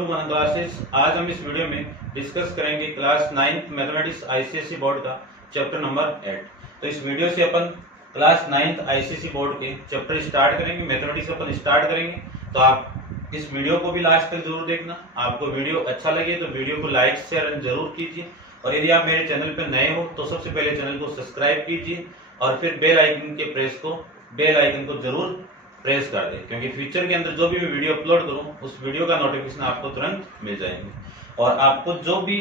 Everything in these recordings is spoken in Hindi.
To one classes. आज हम इस वीडियो में डिस्कस करेंगे class 9th mathematics ICSE board का चैप्टर नंबर 8। तो इस वीडियो से अपन क्लास 9th आईसीएसई बोर्ड के चैप्टर स्टार्ट करेंगे, मैथमेटिक्स अपन स्टार्ट करेंगे। तो आप इस वीडियो को भी लास्ट तक जरूर देखना। आपको वीडियो अच्छा लगे तो वीडियो को लाइक शेयर जरूर कीजिए, और यदि आप मेरे चैनल पर नए हो तो सबसे पहले चैनल को सब्सक्राइब कीजिए और फिर बेल आइकन को जरूर प्रेस कर दे, क्योंकि फ्यूचर के अंदर जो भी मैं वीडियो अपलोड करूं उस वीडियो का नोटिफिकेशन आपको तुरंत मिल जाएंगे। और आपको जो भी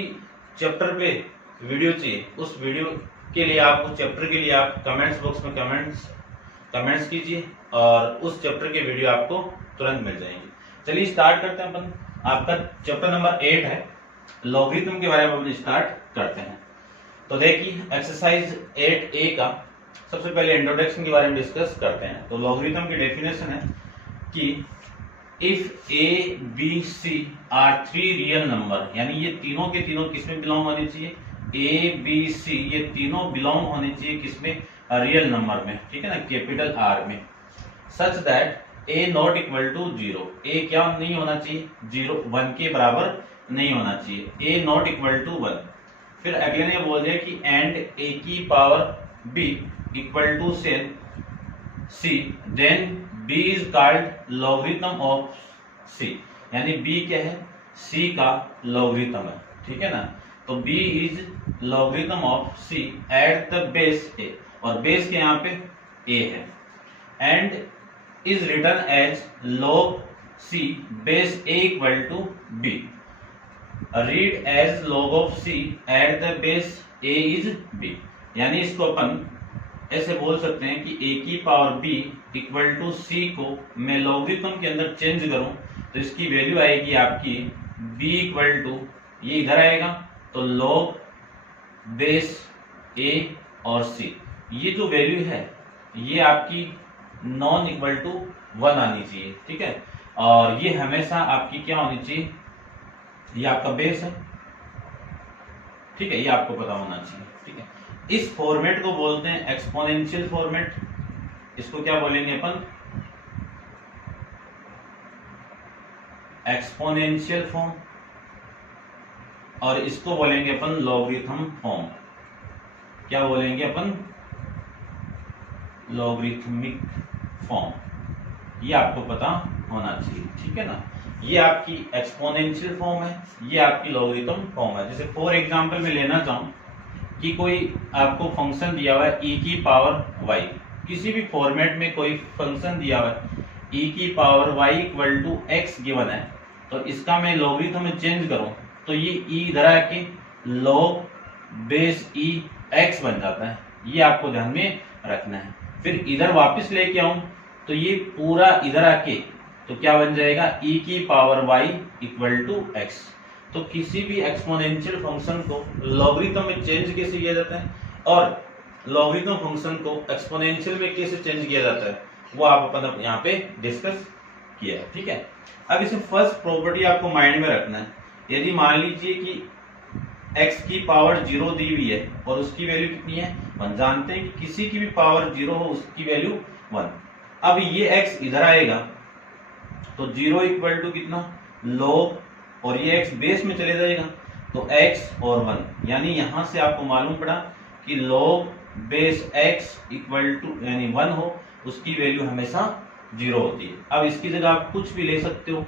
चैप्टर पे वीडियो चाहिए उस वीडियो के लिए आप उस चैप्टर के लिए आप कमेंट्स बॉक्स में कमेंट्स कीजिए और उस चैप्टर के वीडियो आपको तुरंत मिल जाएंगे। चलिए स्टार्ट करते हैं अपन। आपका चैप्टर नंबर 8 है, लॉगरिथम के बारे में अपन स्टार्ट करते हैं। तो देखिए एक्सरसाइज 8A का सबसे पहले इंट्रोडक्शन के बारे में डिस्कस करते हैं। तो लॉगरिथम की डेफिनेशन है कि if A B C are 3 real number, यानी ये तीनों के तीनों किसमें बिलोंग होने चाहिए, ए बी सी ये तीनों बिलोंग होने चाहिए किसमें, रियल नंबर में, ठीक है ना, कैपिटल आर में। Such that A not equal to 0, A क्या नहीं होना चाहिए, 1 के बराबर नहीं होना चाहिए, ए नॉट इक्वल टू 1। फिर अगले ने बोल दिया कि एंड ए की power B equal to C, then b is called logarithm of c, यानी b क्या है, c का लॉगरिथम है, ठीक है ना। तो b is logarithm of c at the base a, और बेस के यहाँ पे a है, and is written as log c base a equal to b। Read as log of c at the base a is b, यानी इसको अपन ऐसे बोल सकते हैं कि a की power b equal to c को मैं लॉगरिथम के अंदर चेंज करूं तो इसकी वैल्यू आएगी आपकी b इक्वल टू, ये इधर आएगा तो log बेस a और c, ये जो वैल्यू है ये आपकी नॉन इक्वल टू 1 आनी चाहिए, ठीक है। और ये हमेशा आपकी क्या होनी चाहिए, ये आपका बेस है, ठीक है, ये आपको पता होना चाहिए, ठीक है। इस फॉर्मेट को बोलते हैं एक्सपोनेंशियल फॉर्मेट। इसको क्या बोलेंगे अपन, एक्सपोनेंशियल फॉर्म, और इसको बोलेंगे अपन लॉगरिथम फॉर्म। क्या बोलेंगे अपन, लॉगरिथमिक फॉर्म। ये आपको पता होना चाहिए, ठीक है ना। ये आपकी एक्सपोनेंशियल फॉर्म है, ये आपकी लॉगरिथम फॉर्म है। जैसे फॉर एग्जांपल मैं लेना चाहूं कि कोई आपको फंक्शन दिया हुआ है e की पावर y, किसी भी फॉर्मेट में कोई फंक्शन दिया हुआ है e की power y equal to x given है, तो इसका मैं लॉगरिथम में चेंज करूं तो ये e इधर आके log बेस e x बन जाता है, ये आपको ध्यान में रखना है। फिर इधर वापस लेके आऊं तो ये पूरा इधर आके तो क्या बन जाएगा, e की power y equal to x। तो किसी भी एक्सपोनेंशियल फंक्शन को लॉगरिथम में चेंज कैसे किया जाता है और लॉगरिथम फंक्शन को एक्सपोनेंशियल में कैसे चेंज किया जाता है वो आप अपन यहाँ पे डिस्कस किया है, ठीक है। अब इसे फर्स्ट प्रॉपर्टी आपको माइंड में रखना है। यदि मान लीजिए कि x की पावर 0 दी हुई है और उसकी वैल्यू कितनी है 1, जानते हैं कि किसी की भी पावर 0 हो उसकी वैल्यू 1। अब ये x इधर आएगा तो 0 इक्वल टू कितना, log, और ये x बेस में चले जाएगा तो x और 1, यानी यहां से आपको मालूम पड़ा कि log base x equal to यानी 1 हो उसकी वैल्यू हमेशा 0 होती है। अब इसकी जगह आप कुछ भी ले सकते हो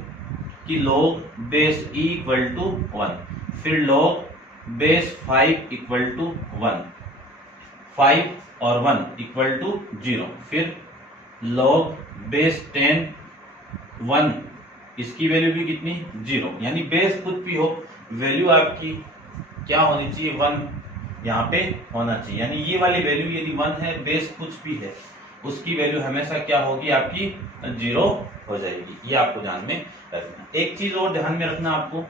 कि log base e equal to 1, फिर log बेस 5 इक्वल टू 1, 5 और 1 इक्वल टू 0, फिर log बेस 10 1, इसकी वैल्यू भी कितनी 0, यानी बेस कुछ भी हो वैल्यू आपकी क्या होनी चाहिए 1 यहाँ पे होना चाहिए। यानी ये वाली वैल्यू यदि 1 है, बेस कुछ भी है, उसकी वैल्यू हमेशा क्या होगी आपकी 0 हो जाएगी। ये आपको ध्यान में रखना। एक चीज और ध्यान में रखना आपको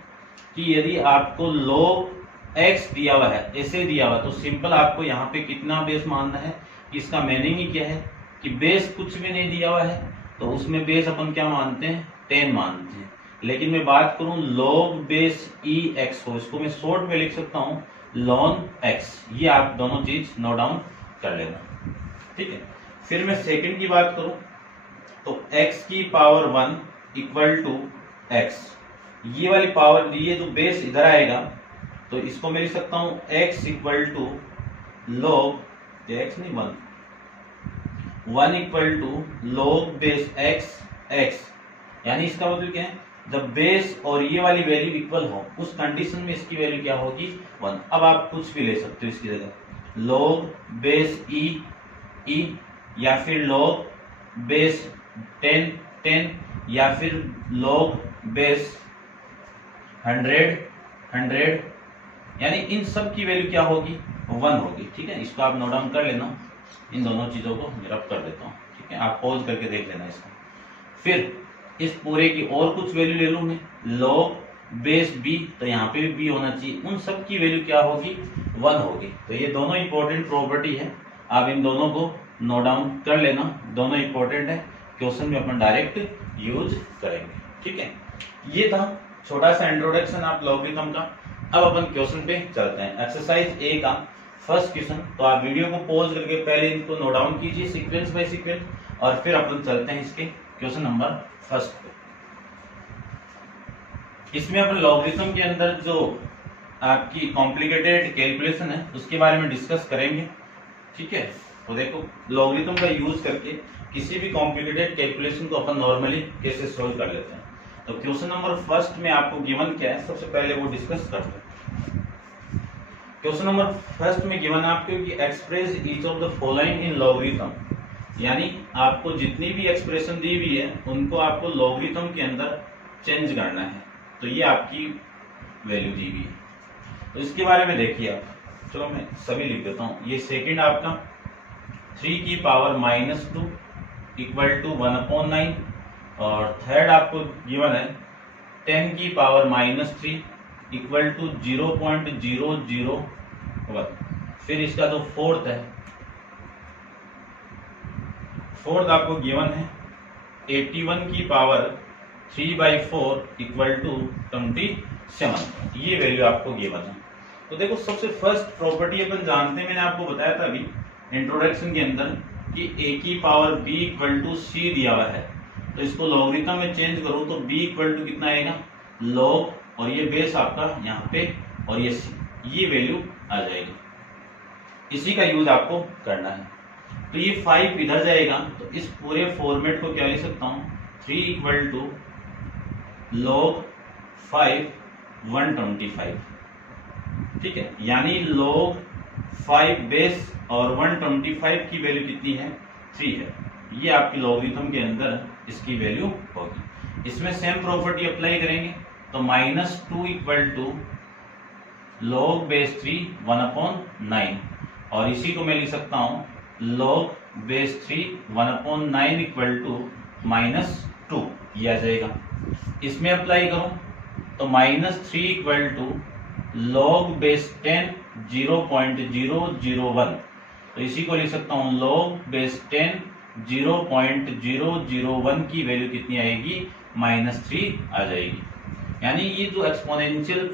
कि यदि आपको log x दिया हुआ है, ऐसे दिया हुआ, तो सिंपल आपको यहाँ पे कितना बेस मानना है, इसका मीनिंग ही क्या है कि बेस कुछ भी नहीं दिया हुआ है तो उसमें बेस अपन क्या मानते हैं, 10 मानते हैं। लेकिन मैं बात करूं log बेस e x को, इसको मैं शॉर्ट में लिख सकता हूं ln x। ये आप दोनों चीज नोट डाउन कर लेना, ठीक है। फिर मैं सेकंड की बात करूं तो x की पावर 1 इक्वल टू x, ये वाली पावर, ये जो बेस इधर आएगा तो इसको मैं लिख सकता हूं x equal to log, x नहीं 1 equal to log base x, यानी इसका मतलब क्या है, जब बेस और ये वाली वैल्यू इक्वल हो उस कंडीशन में इसकी वैल्यू क्या होगी 1। अब आप कुछ भी ले सकते हो इसकी जगह, log बेस e या फिर log बेस 10 या फिर log बेस 100, यानी इन सब की वैल्यू क्या होगी 1 होगी। ठीक है, इसको आप नोट डाउन कर लेना, इन दोनों चीजों को मैं रब कर देता हूँ। ठीक है, आप पॉज करके देख लेना इसको। फिर इस पूरे की और कुछ वैल्यू ले लूं मैं, log बेस b, तो यहाँ पे भी b होना चाहिए, उन सब की वैल्यू क्या होगी 1 होगी। तो ये दोनों इंपॉर्टेंट प्रॉपर्टी है, आप इन दोनों को नोट डाउन कर लेना, दोनों इंपॉर्टेंट है, क्वेश्चन में अपन डायरेक्ट यूज करेंगे। ठीक है, ये था छोटा सा इंट्रोडक्शन आप लॉगरिथम का। अब अपन क्वेश्चन पे चलते हैं, एक्सरसाइज ए का फर्स्ट क्वेश्चन। तो आप वीडियो को पॉज करके पहले इनको नोट डाउन कीजिए सीक्वेंस बाय सीक्वेंस, और फिर अपन चलते हैं इसके क्वेश्चन नंबर फर्स्ट पे। इसमें अपन लॉगरिथम के अंदर जो आपकी कॉम्प्लिकेटेड कैलकुलेशन है उसके बारे में डिस्कस करेंगे। ठीक है, तो देखो लॉगरिथम का यूज करके किसी भी कॉम्प्लिकेटेड कैलकुलेशन को अपन नॉर्मली कैसे सोल्व कर लेते हैं। तो क्वेश्चन नंबर फर्स्ट में आपको गिवन क्या है, सबसे पहले वो डिस्कस करते हैं। क्वेश्चन नंबर फर्स्ट में गिवन आपको कि express each of the following in logarithm, यानी आपको जितनी भी एक्सप्रेशन दी हुई है उनको आपको लॉगरिथम के अंदर चेंज करना है। तो ये आपकी वैल्यू दी हुई है, तो इसके बारे में देखिए आप। चलो मैं सभी लिख देता हूँ। ये सेकंड आपका 3 की पावर -2 इक्वल टू 1/9, और थर्ड आपको गिवन है 10 की पावर -3 इक्वल टू 0.001। फिर इसका जो फोर्थ है, फोर्थ आपको गिवन है 81 की पावर 3/4 इक्वल टू 27। ये वैल्यू आपको गिवन है। तो देखो सबसे फर्स्ट प्रॉपर्टी अपन जानते हैं, मैंने आपको बताया था अभी इंट्रोडक्शन के अंदर कि a की power b equal to c दिया हुआ है, तो इसको लॉगरिथम में चेंज करो तो b इक्वल टू कितना आएगा log, और ये बेस आपका यहाँ पे, और ये c, ये वैल्यू आ जाएगी। इसी का यूज आपको करना है। तो ये 5 इधर जाएगा, तो इस पूरे फॉर्मेट को क्या लिख सकता हूँ 3 इक्वल टू log 5 125। ठीक है, यानी log 5 बेस और 125 की वैल्यू कितनी है 3 है। ये आपकी लॉगरिथम के अंदर इसकी वैल्यू होगी। इसमें सेम प्रॉपर्टी अप्लाई करेंगे, तो -2 इक्वल टू log बेस 3 1/9, और इसी को मैं लिख सकता हूँ log बेस 3 1/9 इक्वल टू -2, ये आ जाएगा। इसमें अप्लाई करो तो -3 इक्वल टू log बेस 10 0.001, तो इसी को लिख सकता हूँ log बेस 10 0.001 की वैल्यू कितनी आएगी -3 आ जाएगी। यानी ये जो एक्सपोनेंशियल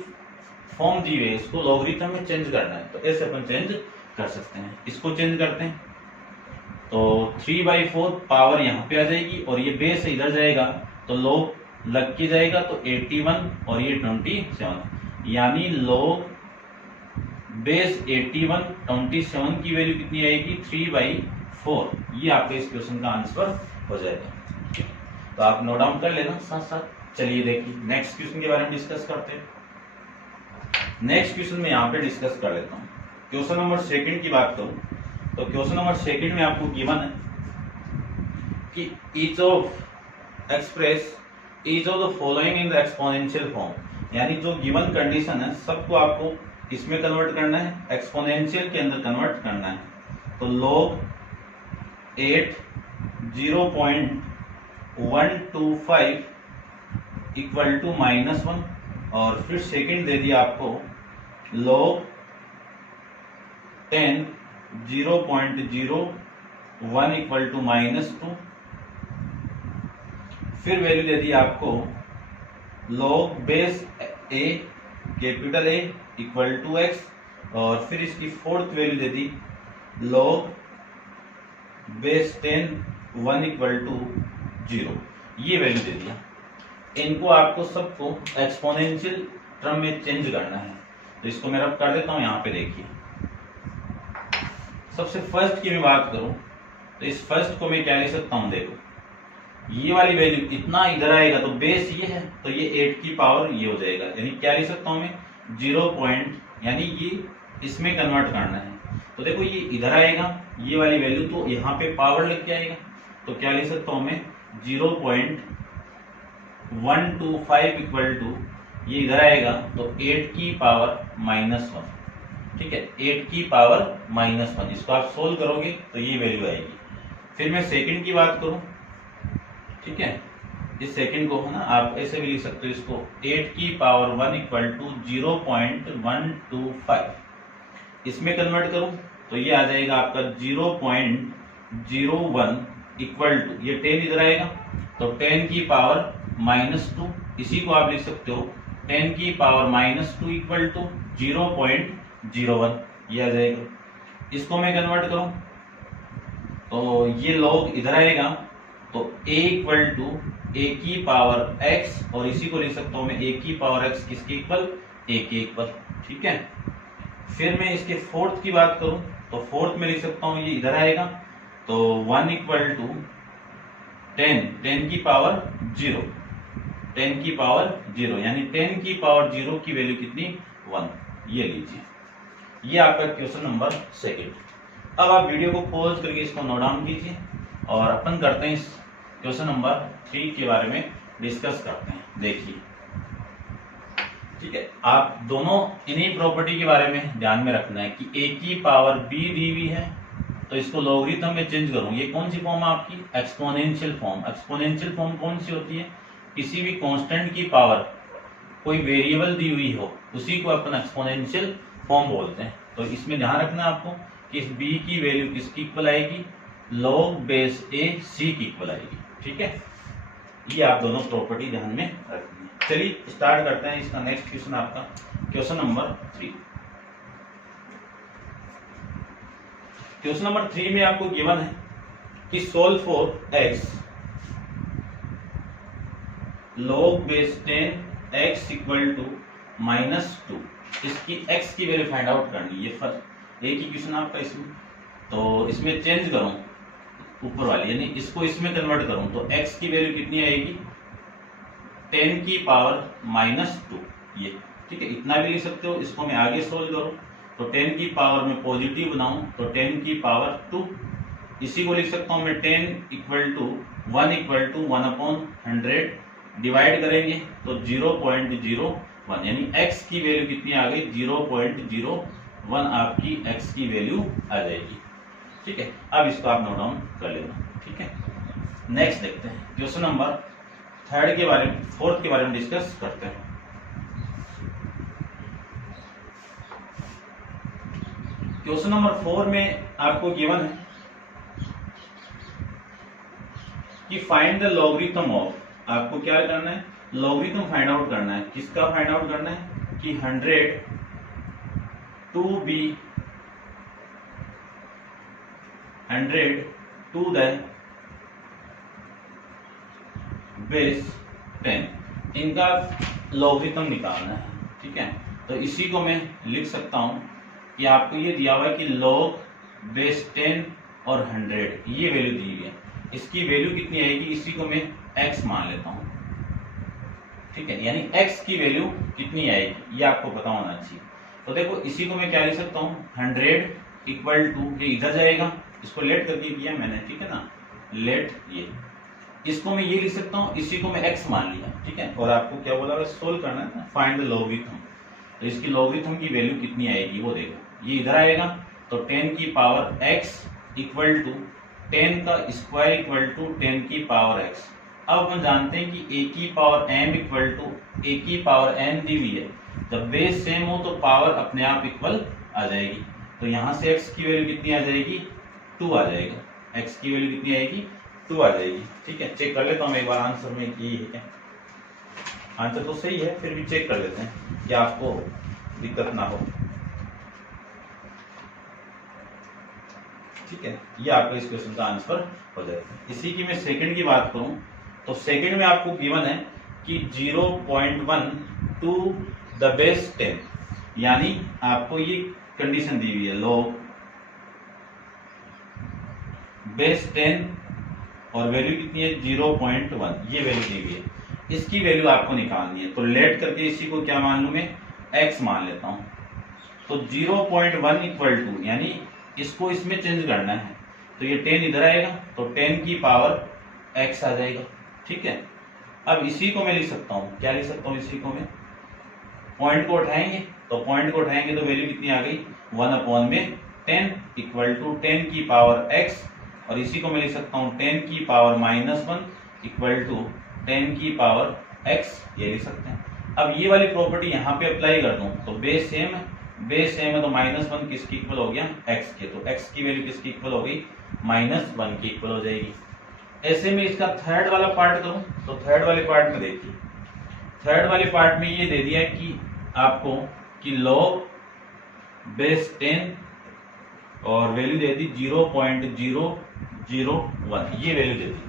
फॉर्म दी हुई है इसको लॉगरिथम में चेंज करना है, तो ऐसे अपन चेंज कर सकते हैं। इसको चेंज करते हैं तो 3/4 पावर यहाँ पे आ जाएगी, और ये बेस इधर जाएगा तो log लग के जाएगा, तो 81 और ये 27, यानी log बेस 81 27 की वैल्यू कितनी आएगी 3/4। ये आपके इस क्वेश्चन का आंसर हो जाएगा। तो आप नोट डाउन कर लेना साथ साथ। चलिए देखिए नेक्स्ट क्वेश्चन के बारे में डिस्कस करते हैं। नेक्स्ट क्वेश्चन में यहाँ पे डिस्कस कर लेता हूँ। क्वेश्चन नंबर सेकंड की बात करूँ तो क्वेश्चन नंबर सेकंड में आपको गिवन है कि each of express each of the following in the exponential form, यानी जो गिवन कंडीशन है सबको आपको इसमें कन्वर्ट करना है, एक्सपोनेंशियल के अंदर कन्वर्ट करना है। तो log 8 0.125 इक्वल टू -1, और फिर सेकंड दे दिया आपको log 10 0.01 इक्वल टू -2, फिर वैल्यू दे दी आपको log base a capital A equal to x, और फिर इसकी फोर्थ वैल्यू दे दी log बेस 10 1 इक्वल टू 0, ये वैल्यू दे दिया। इनको आपको सबको एक्सपोनेंशियल टर्म में चेंज करना है। तो इसको मैं रब कर देता हूं। यहाँ पे देखिए, सबसे फर्स्ट की मैं बात करूं तो इस फर्स्ट को मैं क्या लिख सकता हूं, देखो ये वाली वैल्यू इतना इधर आएगा तो बेस ये है, तो ये 8 की पावर ये हो जाएगा, यानी क्या लिख सकता हूं मैं 0 पॉइंट, यानी ये इसमें कन्वर्ट करना है। तो देखो ये इधर आएगा ये वाली वैल्यू, तो यहाँ पे पावर लेके आएगा, तो क्या लिख सकता हूं मैं 0.125 इक्वल टू, ये इधर आएगा तो 8 की पावर -1, ठीक है, 8 की पावर -1। इसको आप सोल्व करोगे तो ये वैल्यू आएगी। फिर मैं सेकंड की बात करूं, ठीक है, इस सेकंड को है ना आप ऐसे भी लिख सकते हो इसको 8 की पावर 1 इक्वल टू 0.125, इसमें कन्वर्ट करूं तो ये आ जाएगा आपका 0.01 इक्वल टू, ये 10 इधर आएगा तो 10 की पावर -2, इसी को आप लिख सकते हो 10 की पावर -2 इक्वल टू 0.01, ये आ जाएगा। इसको मैं कन्वर्ट करूं तो ये लॉग इधर आएगा तो a इक्वल टू a की पावर x, और इसी को लिख सकता हूं मैं a की पावर x किसके इक्वल, a के इक्वल, ठीक है। फिर मैं इसके फोर्थ की बात करूं तो फोर्थ में लिख सकता हूं ये इधर आएगा तो 1 इक्वल टू 10 की पावर 0, 10 की पावर 0, यानी 10 की पावर 0 की वैल्यू कितनी 1, ये लीजिए। ये आपका क्वेश्चन नंबर सेकंड। अब आप वीडियो को पॉज करके इसको नोट डाउन कीजिए और अपन करते हैं इस क्वेश्चन नंबर 3 के बारे में डिस्कस करते हैं। देखिए, ठीक है, आप दोनों इन्हीं प्रॉपर्टी के बारे में ध्यान में रखना है कि a की पावर b दी हुई है तो इसको लॉगरिथम में चेंज करूं। ये कौन सी फॉर्म है आपकी, एक्सपोनेंशियल फॉर्म। एक्सपोनेंशियल फॉर्म कौन सी होती है, किसी भी कांस्टेंट की पावर कोई वेरिएबल दी हुई हो उसी को अपन एक्सपोनेंशियल फॉर्म बोलते हैं। तो इसमें ध्यान रखना है आपको कि इस b की वैल्यू किसकी इक्वल आएगी, log बेस a c की इक्वल आएगी, ठीक है। ये आप दोनों प्रॉपर्टी ध्यान में रखनी है। चलिए स्टार्ट करते हैं इसका नेक्स्ट क्वेश्चन, आपका क्वेश्चन नंबर 3। क्वेश्चन नंबर 3 में आपको गिवन है कि solve for x log base 10 x equal to -2, इसकी x की वैल्यू फाइंड आउट करनी। ये फर्स्ट एक ही क्वेश्चन आपका इसमें, तो इसमें चेंज करूं ऊपर वाली, यानी इसको इसमें कन्वर्ट करूं तो x की वैल्यू कितनी आएगी 10 की पावर -2, ये ठीक है, इतना भी लिख सकते हो। इसको मैं आगे सोल्व करूं तो 10 की पावर में पॉजिटिव बनाऊं तो 10 की पावर 2, इसी को लिख सकता हूं मैं 10 equal to 1 equal to 1/100, divide करेंगे तो 0.01, यानी x की वैल्यू कितनी आ गई 0.01, आपकी x की वैल्यू आ जाएगी, ठीक है। अब इसको आप नोट डाउन कर लेना, ठीक है। नेक्स्ट देखते हैं क्वेश्चन नंबर 4 के बारे में डिस्कस करते हैं। क्वेश्चन नंबर 4 में आपको गिवन है कि फाइंड द लॉगरिथम ऑफ, आपको क्या करना है, लॉगरिथम फाइंड आउट करना है। किसका फाइंड आउट करना है कि 100 to the बेस 10, इनका लॉगरिथम निकालना है, ठीक है। तो इसी को मैं लिख सकता हूं कि आपको ये दिया हुआ है कि log बेस 10 और 100 ये वैल्यू दी हुई है, इसकी वैल्यू कितनी आएगी, इसी को मैं x मान लेता हूं, ठीक है, यानी x की वैल्यू कितनी आएगी ये आपको पता होना चाहिए। तो देखो इसी को मैं क्या लिख सकता हूँ 100 इक्वल टू, ये इधर जाएगा, इसको लेट करके किया मैंने, ठीक है ना, लेट, ये इसको मैं ये लिख सकता हूँ, इसी को मैं x मान लिया, ठीक है। और आपको क्या बोला, सोल्व करना है, फाइंड द लॉगरिथम। तो इसकी लॉगरिथम की वैल्यू कितनी आएगी वो देखो, ये इधर आएगा तो 10 की पावर x इक्वल टू 10 का स्क्वायर इक्वल टू 10 की पावर x। अब हम जानते हैं कि a की power m equal to a की पावर n दी हुई है, जब बेस सेम हो तो पावर अपने आप इक्वल आ जाएगी। तो यहाँ से x की वैल्यू कितनी आ जाएगी 2 आ जाएगा, x की वैल्यू कितनी आएगी 2 आ जाएगी, ठीक है। चेक कर लेता हूँ एक बार आंसर में कि है क्या, आंसर तो सही है, फिर भी चेक कर लेते हैं कि आपको दिक्कत ना हो, ठीक है। ये आपका इस क्वेश्चन का आंसर हो जाएगा। इसी की मैं सेकंड की बात करूं तो सेकंड में आपको गिवन है कि 0.1 टू द बेस 10, यानी आपको ये कंडीशन दी हुई है log बेस 10 और वैल्यू कितनी है 0.1, ये वैल्यू दी हुई है। इसकी वैल्यू आपको निकालनी है, तो लेट करके इसी को क्या मान लूं मैं, x मान लेता हूं। तो 0.1 इक्वल टू, यानी इसको इसमें चेंज करना है, तो ये 10 इधर आएगा तो 10 की पावर x आ जाएगा। ठीक है, अब इसी को मैं लिख सकता हूँ, क्या लिख सकता हूँ, इसी को मैं पॉइंट को उठाएंगे, तो पॉइंट को उठाएंगे तो वैल्यू कितनी आ गई 1/10 इक्वल टू 10 की पावर x, और इसी को मैं लिख सकता हूँ 10 की पावर -1 इक्वल टू 10 की पावर x, ये लिख सकते हैं। अब ये वाली प्रॉपर्टी यहाँ पे अप्लाई कर दूं तो बेस सेम है, बेस सेम है तो -1 किसकी इक्वल हो गया, x के, तो x की वैल्यू किसकी इक्वल हो गई, -1 की इक्वल हो जाएगी। ऐसे में इसका थर्ड वाला पार्ट करूं तो थर्ड वाले पार्ट में देखिए, थर्ड वाले पार्ट में ये दे दिया कि आपको कि log बेस 10 और वैल्यू दे दी 0.001, ये वैल्यू दे दी।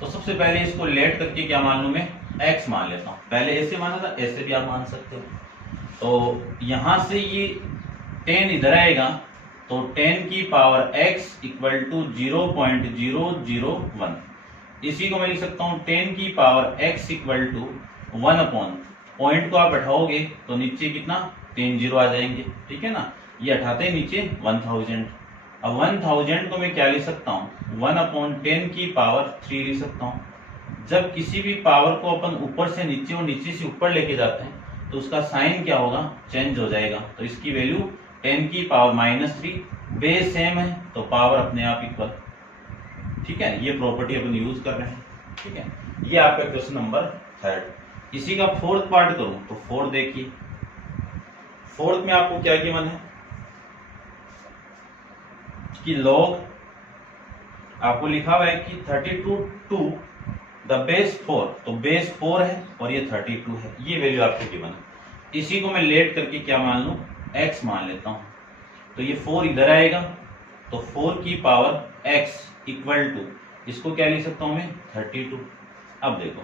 तो सबसे पहले इसको लेट करके क्या मान लूं मैं, x मान लेता हूं। पहले ऐसे माना था, ऐसे भी आप मान सकते हो। तो यहां से ये 10 इधर आएगा तो 10 की पावर x इक्वल टू 0.001, इसी को मैं लिख सकता हूं 10 की power x equal to 1/, point को आप उठाओगे तो नीचे कितना 10 जीरो आ जाएंगे। ठीक है ना, ये उठाते हैं नीचे 1000। अब 1000 को मैं क्या लिख सकता हूँ, 1/10 की पावर 3 लिख सकता हूँ। जब किसी भी पावर को अपन ऊपर से नीचे और नीचे से ऊपर लेके जाते हैं तो उसका साइन क्या होगा, चेंज हो जाएगा। तो इसकी वैल्यू 10 की पावर -3, बेस सेम है तो पावर अपने आप इक्वल। ठीक है, ये प्रॉपर्टी अपन यूज कर रहे हैं। ठीक है, ये आपका क्वेश्चन नंबर 3। इसी का फोर्थ पार्ट करूं तो फोर्थ देखिए, फोर्थ में आपको क्या गिवन है कि log आपको लिखा हुआ है कि 32 टू द बेस 4, तो बेस 4 है और ये 32 है, ये वैल्यू आपको गिवन है। इसी को मैं लेट करके क्या मान लूं, x मान लेता हूं। तो ये 4 इधर आएगा तो 4 की पावर x इक्वल टू, इसको क्या लिख सकता हूं मैं 32। अब देखो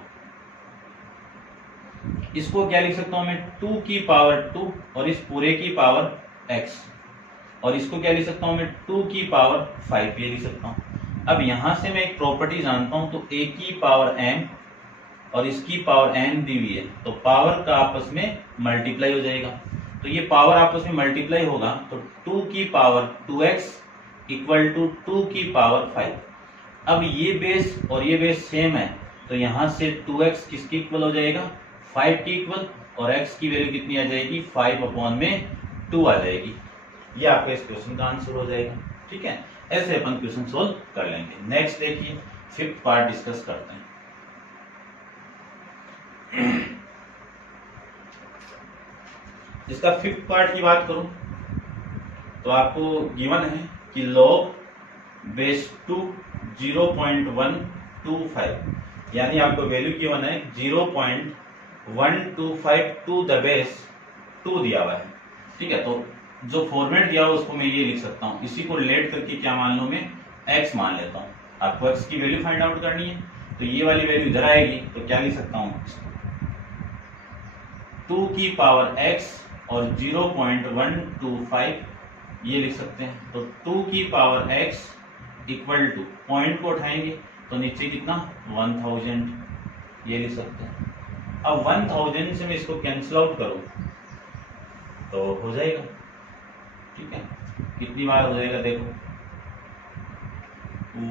इसको क्या लिख सकता हूं मैं 2 की पावर 2 और इस पूरे की पावर x, और इसको क्या लिख सकता हूं मैं 2 की पावर 5, ये लिख सकता हूं। अब यहां से मैं एक प्रॉपर्टी जानता हूं, तो a की पावर m और इसकी पावर n दी हुई है, तो पावर का आपस में मल्टीप्लाई हो जाएगा। तो ये पावर आपस में मल्टीप्लाई होगा तो 2 की पावर 2x इक्वल टू 2 की पावर 5। अब ये बेस और ये बेस सेम है तो यहां से 2x किसकी इक्वल हो जाएगा, 5 की इक्वल, और x की वैल्यू कितनी आ जाएगी, 5/2 आ जाएगी। ये आपका इस क्वेश्चन का आंसर हो जाएगा। ठीक है, ऐसे अपन क्वेश्चन सोल्व कर लेंगे। नेक्स्ट देखिए, फिफ्थ पार्ट डिस्कस करते हैं। इसका फिफ्थ पार्ट की बात करूं तो आपको गिवन है कि log बेस 2 0.125, यानी आपको वैल्यू गिवन है 0.125 टू द बेस 2 दिया हुआ है। ठीक है, तो जो फॉर्मेट दिया हुआ उसको मैं ये लिख सकता हूँ। इसी को लेट करके क्या मान लूं मैं, x मान लेता हूँ। आपको x की वैल्यू फाइंड आउट करनी है, तो ये वाली वैल्यू इधर आएगी तो क्या लिख सकता हूँ, 2 की पावर x और 0.125 ये लिख सकते हैं। तो 2 की power x equal to, point को उठाएंगे तो नीचे कितना 1000, ये लिख सकते हैं। अब 1000 से मैं इसको कैंसिल आउट करूं तो हो जाएगा। ठीक है, कितनी बार हो जाएगा देखो,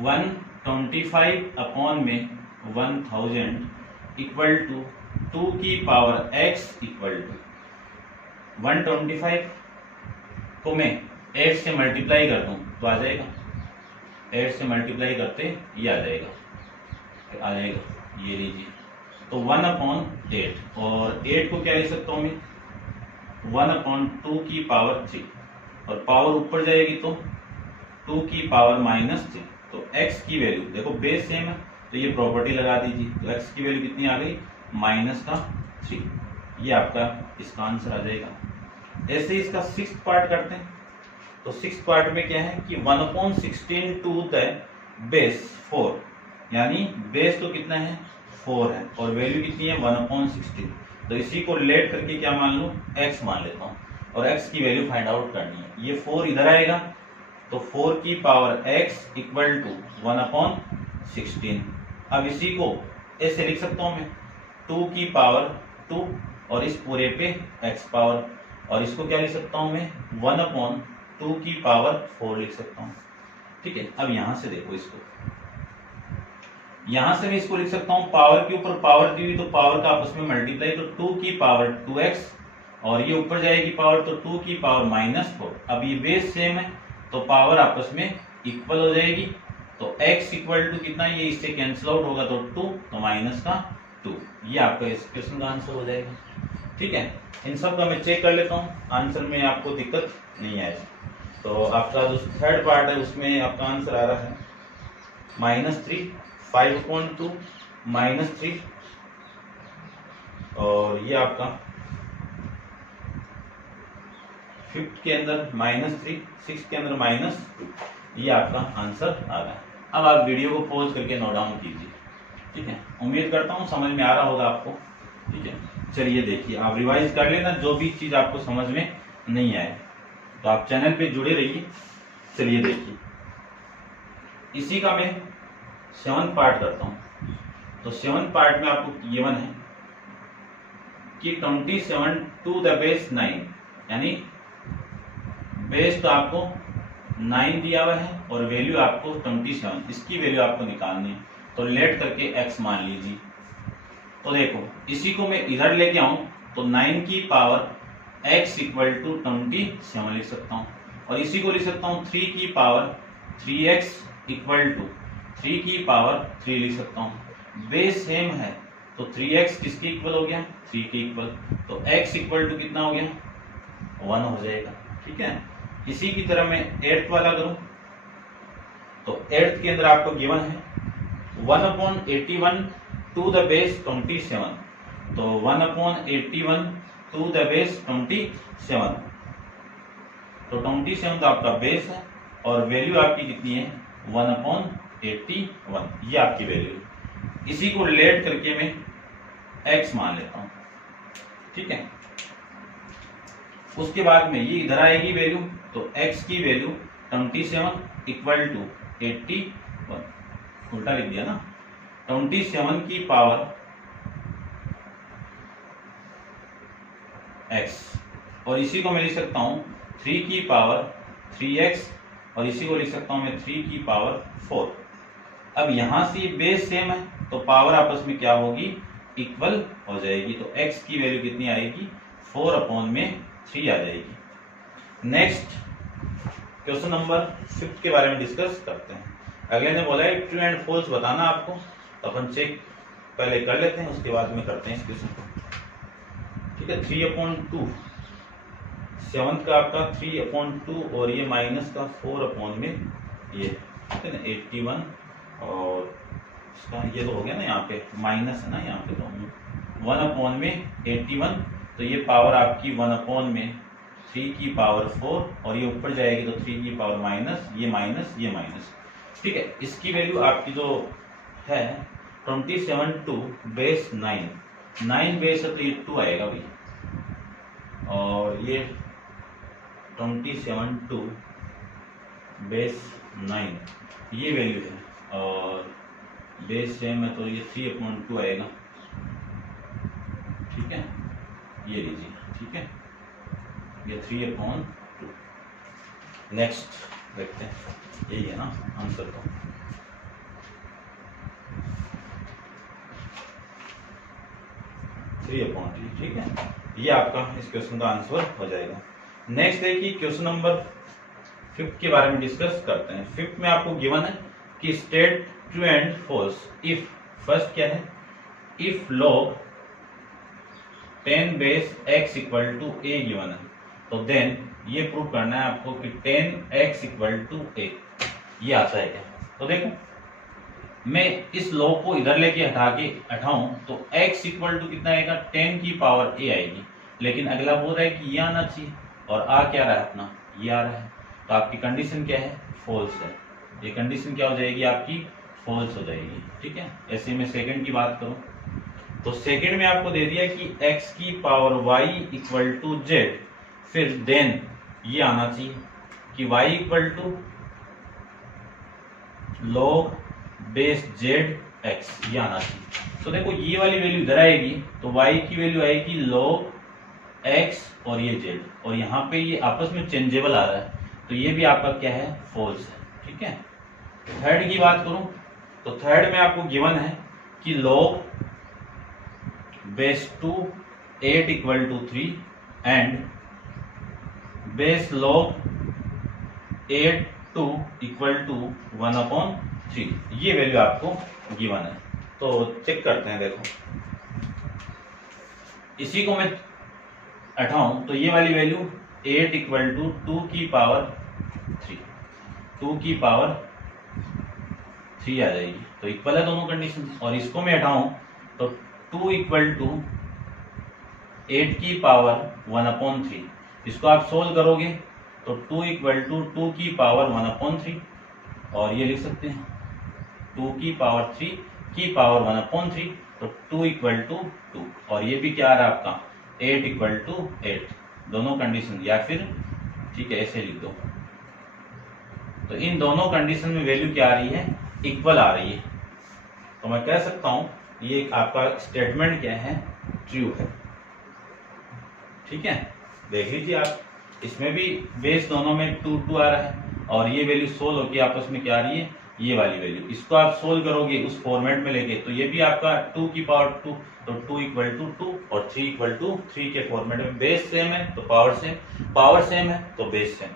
125/1000 इक्वल टू 2 की पावर x इक्वल टू 125 को मैं 8 से मल्टीप्लाई कर दूं तो आ जाएगा, 8 से मल्टीप्लाई करते ये आ जाएगा, ये लीजिए। तो 1/8, और 8 को क्या लिख सकता हूं मैं 1/2 की पावर 3, और पावर ऊपर जाएगी तो 2 की पावर -3। तो x की वैल्यू देखो बेस सेम है तो ये प्रॉपर्टी लगा दीजिए, तो x की वैल्यू कितनी आ गई -3। ये आपका इसका आंसर आ जाएगा। ऐसे ही इसका सिक्स्थ पार्ट करते हैं। तो सिक्स्थ पार्ट में क्या है कि 1/16 टू द बेस 4, यानी बेस तो कितना है 4 है और वैल्यू कितनी है 1/16। तो इसी को रिलेट करके क्या मान लूँ, x मान लेता हूँ और x की वैल्यू फाइंड आउट करनी है। ये 4 इधर आएगा तो 4 की पावर x इक्वल टू 1/16। अब इसी को ऐसे लिख सकता हूँ मैं 2 की पावर 2 और इस पूरे पे x पावर, और इसको क्या लिख सकता हूँ मैं 1/2 की पावर 4 लिख सकता हूँ। ठीक है, अब यहां से देखो इसको, यहां से मैं इसको लिख सकता हूं पावर के ऊपर पावर दी हुई तो पावर का आपस में मल्टीप्लाई, तो 2 की पावर 2x और ये ऊपर जाएगी पावर तो 2 की पावर -4। अब ये बेस सेम है तो पावर आपस में इक्वल हो जाएगी, तो x इक्वल टू कितना, ये इससे कैंसिल आउट होगा तो 2, तो माइनस का 2। ये आपका इस क्वेश्चन का आंसर हो जाएगा। ठीक है, इन सब का मैं चेक कर लेता हूँ आंसर में आपको दिक्कत नहीं आएगी। तो आपका जो थर्ड पार्ट है उसमें आपका आंसर आ रहा है -3, 5/2 -3, और ये आपका फिफ्थ के अंदर -3, सिक्स के अंदर -2। ये आपका आंसर आ रहा है। अब आप वीडियो को पॉज करके नोट डाउन कीजिए। ठीक है, उम्मीद करता हूँ समझ में आ रहा होगा आपको। ठीक है, चलिए देखिए, आप रिवाइज कर लेना जो भी चीज आपको समझ में नहीं आए, तो आप चैनल पे जुड़े रहिए। चलिए देखिए, इसी का मैं 7th पार्ट करता हूं। तो 7th पार्ट में आपको गिवन है कि 27 टू द बेस 9, यानी बेस तो आपको 9 दिया हुआ है और वैल्यू आपको 27, इसकी वैल्यू आपको निकालनी है। तो रिलेट करके x मान लीजिए। तो देखो, इसी को मैं इधर लेके आऊं तो 9 की पावर x इक्वल टू 27 लिख सकता हूं, और इसी को लिख सकता हूं 3 की पावर 3x इक्वल टू 3 की पावर 3 लिख सकता हूं। बेस सेम है तो 3x किसके इक्वल हो गया, 3 के इक्वल, तो x इक्वल टू कितना हो गया 1 हो जाएगा। ठीक है, इसी की तरह मैं 8th वाला करूं तो 8th के अंदर आपको गिवन है 1/81 टू द बेस 27, तो 1/81 टू द बेस 27, तो 27 तो आपका बेस है और वैल्यू आपकी कितनी है 1/81, ये आपकी वैल्यू। इसी को रिलेट करके मैं x मान लेता हूं। ठीक है, उसके बाद में ये इधर आएगी वैल्यू, तो x की वैल्यू 27 इक्वल टू 81, उल्टा लिख दिया ना, 27 की पावर x, और इसी को मैं लिख सकता हूं 3 की पावर 3x, और इसी को लिख सकता हूं मैं 3 की पावर 4। अब यहां से ये बेस सेम है तो पावर आपस में क्या होगी, इक्वल हो जाएगी, तो x की वैल्यू कितनी आएगी 4/3 आ जाएगी। नेक्स्ट क्वेश्चन नंबर 5 के बारे में डिस्कस करते हैं। अगले ने बोला है ट्रू एंड फॉल्स बताना आपको, तो अपन चेक पहले कर लेते हैं, उसके बाद में करते हैं इस क्वेश्चन को। ठीक है, 3/2, 7th का आपका 3/2 और ये माइनस का 4 में ये, ठीक है ना 81, और इसका ये तो हो गया ना, यहाँ पे माइनस है ना, यहाँ पे तो 1/81, तो ये पावर आपकी 1/3 की पावर 4, और ये ऊपर जाएगी तो 3 की पावर माइनस, ये माइनस, ये माइनस। ठीक है, इसकी वैल्यू आपकी जो है 27 टू बेस 9 बेस है तो ये 2 आएगा भाई, और ये 27 टू बेस 9 ये वैल्यू है, और बेस सेम है तो ये 3/2 आएगा। ठीक है, ये लीजिए। ठीक है, ये 3/2। नेक्स्ट देखते हैं, यही है ना आंसर तो। ठीक है, ये आपका इस क्वेश्चन का आंसर हो जाएगा। नेक्स्ट है कि क्वेश्चन नंबर 5 के बारे में डिस्कस करते हैं। 5 में आपको गिवन है कि state true and false if, first क्या है, if log 10 base x equal to a given है, तो देन ये प्रूव करना है आपको कि 10x इक्वल टू a, ये आता है क्या। तो देखो, मैं इस log को इधर लेके हटाऊं तो x इक्वल टू कितना आएगा 10 की पावर a आएगी, लेकिन अगला बोल रहा है कि ये आना चाहिए, और आ क्या रहा है अपना, ये आ रहा है, तो आपकी कंडीशन क्या है, फॉल्स है। ये कंडीशन क्या हो जाएगी आपकी, फॉल्स हो जाएगी। ठीक है, ऐसे में सेकंड की बात करूं तो सेकंड में आपको दे दिया कि x की power y equal to Z, फिर देन ये आना चाहिए कि y equal to log base Z x, ये आना चाहिए। तो देखो ये वाली वैल्यू इधर आएगी तो y की वैल्यू आएगी log x और ये z, और यहाँ पे ये आपस में चेंजेबल आ रहा है तो ये भी आपका क्या है, फॉल्स है। ठीक है। थर्ड की बात करूं तो थर्ड में आपको गिवन है कि log base 2 8 equal to 3 and base log 8 2 equal to 1/3, ये वैल्यू आपको गिवन है। तो चेक करते हैं। देखो इसी को मैं हटाऊं तो ये वाली वैल्यू 8 इक्वल टू 2 की पावर 3, 2 की पावर 3 आ जाएगी। तो इक्वल है दोनों कंडीशन। और इसको मैं हटाऊं तो 2 इक्वल टू 8 की पावर 1/3, इसको आप सोल्व करोगे तो 2 इक्वल टू 2 की पावर 1/3, और ये लिख सकते हैं 2 की पावर 3 की पावर 1/3, तो 2 इक्वल टू 2, और ये भी क्या आ रहा है आपका 8 इक्वल टू 8, दोनों कंडीशन। या फिर ठीक है ऐसे लिख दो। तो इन दोनों कंडीशन में वैल्यू क्या आ रही है, इक्वल आ रही है। तो मैं कह सकता हूं ये आपका स्टेटमेंट क्या है, ट्रू है। ठीक है, देख लीजिए आप, इसमें भी बेस दोनों में 2 2 आ रहा है, और ये वैल्यू सोल्व होकर आपस में क्या आ रही है, ये वाली वैल्यू। इसको आप सोल्व करोगे उस फॉर्मेट में लेके तो ये भी आपका 2 की पावर 2, तो 2 इक्वल टू 2 और 3 इक्वल टू 3 के फॉर्मेट में। बेस सेम है तो पावर सेम, पावर सेम है तो बेस सेम,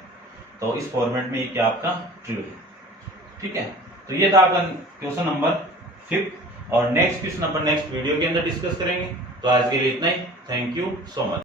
तो इस फॉर्मेट में ये क्या आपका ट्रू है। ठीक है, तो ये था आपका क्वेश्चन नंबर 5, और नेक्स्ट क्वेश्चन अपन नेक्स्ट वीडियो के अंदर डिस्कस करेंगे। तो आज के लिए इतना ही। Thank you so much.